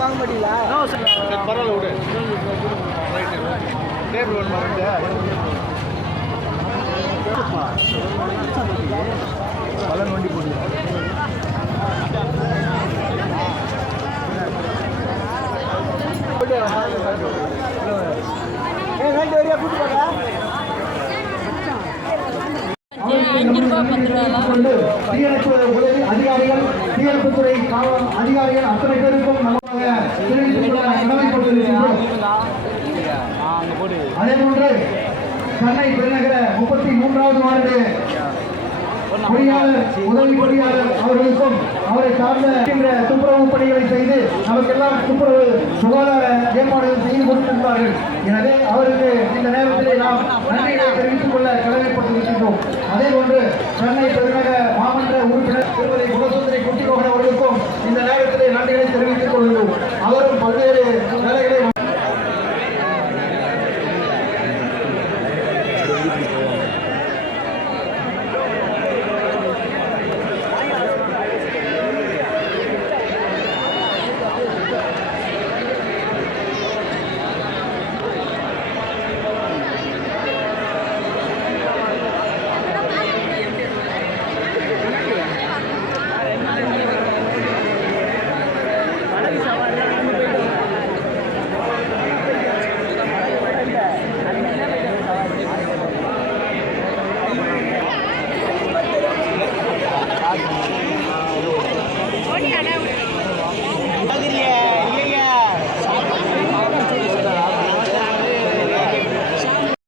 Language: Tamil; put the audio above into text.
பார்க்க மாட்டீங்களா? பரவாயில்ல விடு. ரைட்டு டேபிள் ஒன்று பலன் வண்டி போட்டு அதிகாரிகள் தீயணைப்புத்துறை காவல் அதிகாரிகள் அத்தனை பேருக்கும் அதே போன்று சென்னை பெருநகர 33வது வார்டு பொறியாளர் உதவி பொறியாளர் அவர்களுக்கும் அவரை சார்ந்த துப்புரவு பணிகளை செய்து நமக்கெல்லாம் துப்புரவு சுகாதார ஏற்பாடுகள் செய்து கொடுத்திருந்தார்கள். எனவே அவருக்கு இந்த நேரத்திலே நாம் நன்றிகளை தெரிவித்துக் கொள்ள கடமைப்பட்டிருக்கின்றோம். அதே போன்று சென்னை பெருநகர மாமன்ற உறுப்பினர் திருமதி குணசுந்தரி குட்டிகோகன் அவர்களுக்கும் இந்த நேரத்திலே நன்றிகளை தெரிவித்துக் கொள்கிறோம். அவரும் பல்வேறு வேலைகளை